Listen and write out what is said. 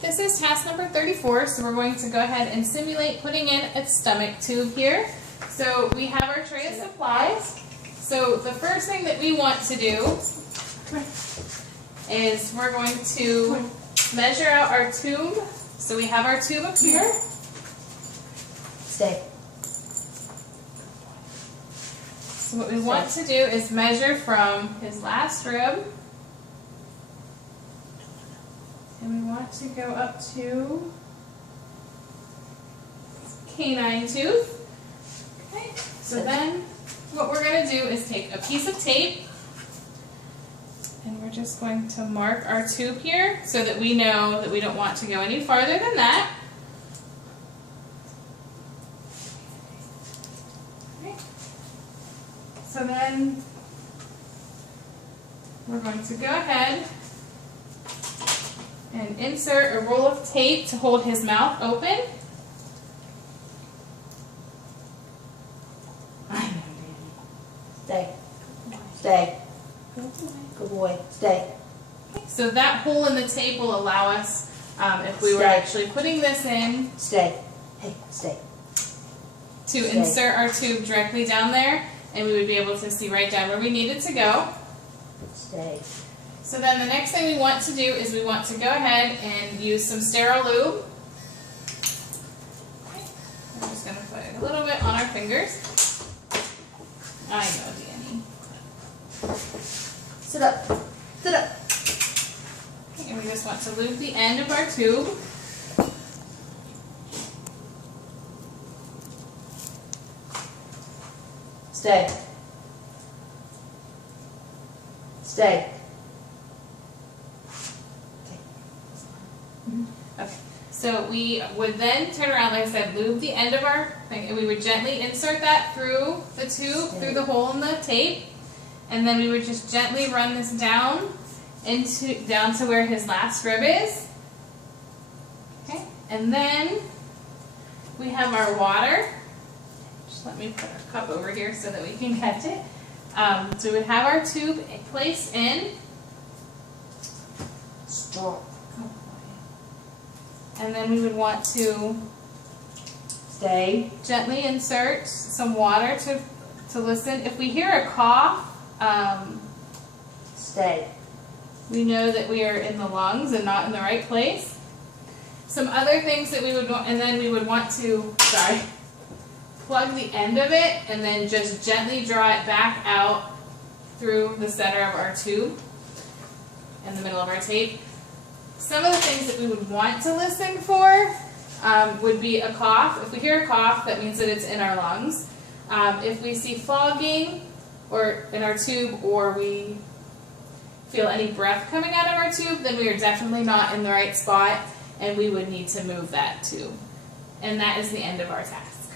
This is task number 34, so we're going to go ahead and simulate putting in a stomach tube here. So we have our tray of supplies. So the first thing that we want to do is we're going to measure out our tube. So we have our tube up here. Stay. So what we want to do is measure from his last rib. And we want to go up to canine tooth. Okay, so then what we're going to do is take a piece of tape and we're just going to mark our tube here so that we know that we don't want to go any farther than that. Okay. So then we're going to go ahead and insert a roll of tape to hold his mouth open. Stay. Stay. Good boy. Stay. So that hole in the tape will allow us, if we were Stay. actually putting this in, Stay. Hey, stay. to Stay. insert our tube directly down there, and we would be able to see right down where we needed to go. Stay. So then the next thing we want to do is we want to go ahead and use some sterile lube. Okay. I'm just going to put it a little bit on our fingers. I know, Danny. Sit up. Sit up. Okay, and we just want to lube the end of our tube. Stay. Stay. Okay, so we would then turn around, like I said, lube the end of our thing, and we would gently insert that through the tube, through the hole in the tape, and then we would just gently run this down to where his last rib is. Okay, and then we have our water. Just let me put our cup over here so that we can catch it. So we would have our tube placed in. Stop. And then we would want to Stay. gently insert some water to listen. If we hear a cough, Stay. we know that we are in the lungs and not in the right place. Some other things that we would want, and then we would want to, plug the end of it and then just gently draw it back out through the center of our tube in the middle of our tape. Some of the things that we would want to listen for would be a cough. If we hear a cough, that means that it's in our lungs. If we see fogging or in our tube, or we feel any breath coming out of our tube, then we are definitely not in the right spot and we would need to move that tube. And that is the end of our task.